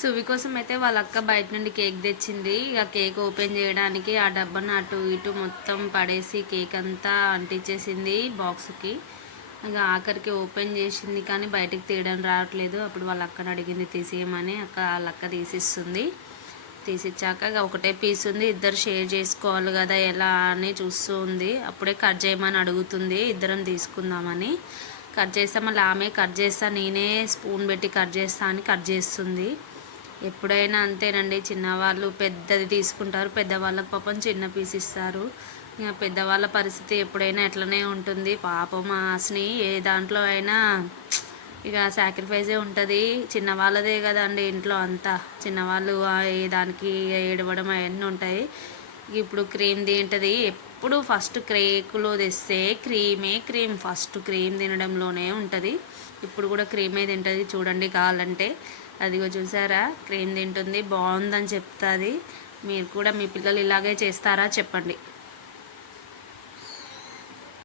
సువి కోసం అయితే వాళ్ళ అక్క బయట నుండి కేక్ తెచ్చింది. ఇక కేక్ ఓపెన్ చేయడానికి ఆ డబ్బాను అటు ఇటు మొత్తం పడేసి కేక్ అంతా అంటించేసింది బాక్స్కి. ఇక ఆఖరికి ఓపెన్ చేసింది కానీ బయటికి తీయడం రావట్లేదు. అప్పుడు వాళ్ళ అక్కని అడిగింది తీసేయమని. వాళ్ళ అక్క తీసిస్తుంది. తీసిచ్చాక ఇక ఒకటే పీస్ ఉంది, ఇద్దరు షేర్ చేసుకోవాలి కదా ఎలా అని చూస్తూ ఉంది. అప్పుడే కట్ చేయమని అడుగుతుంది, ఇద్దరం తీసుకుందామని. కట్ చేస్తా మళ్ళీ ఆమె కట్ చేస్తా నేనే స్పూన్ పెట్టి కట్ చేస్తా అని కట్ చేస్తుంది. ఎప్పుడైనా అంతేనండి, చిన్నవాళ్ళు పెద్దది తీసుకుంటారు, పెద్దవాళ్ళకి పాపం చిన్న పీస్ ఇస్తారు. ఇక పెద్దవాళ్ళ పరిస్థితి ఎప్పుడైనా ఎట్లనే ఉంటుంది. పాపం ఆస్ని ఏ దాంట్లో అయినా ఇక సాక్రిఫైజే ఉంటుంది. చిన్నవాళ్ళదే కదండి ఇంట్లో అంతా, చిన్నవాళ్ళు ఏ దానికి ఏడవడం అవన్నీ ఉంటాయి. ఇప్పుడు క్రీమ్ తింటుంది ఎప్పుడు. ఫస్ట్ కేకులో తెస్తే క్రీమ్ ఫస్ట్ క్రీమ్ తినడంలోనే ఉంటుంది. ఇప్పుడు కూడా క్రీమే తింటుంది చూడండి కావాలంటే. అదిగో చూసారా, క్రీమ్ తింటుంది, బాగుందని చెప్తుంది. మీరు కూడా మీ పిల్లలు ఇలాగే చేస్తారా చెప్పండి.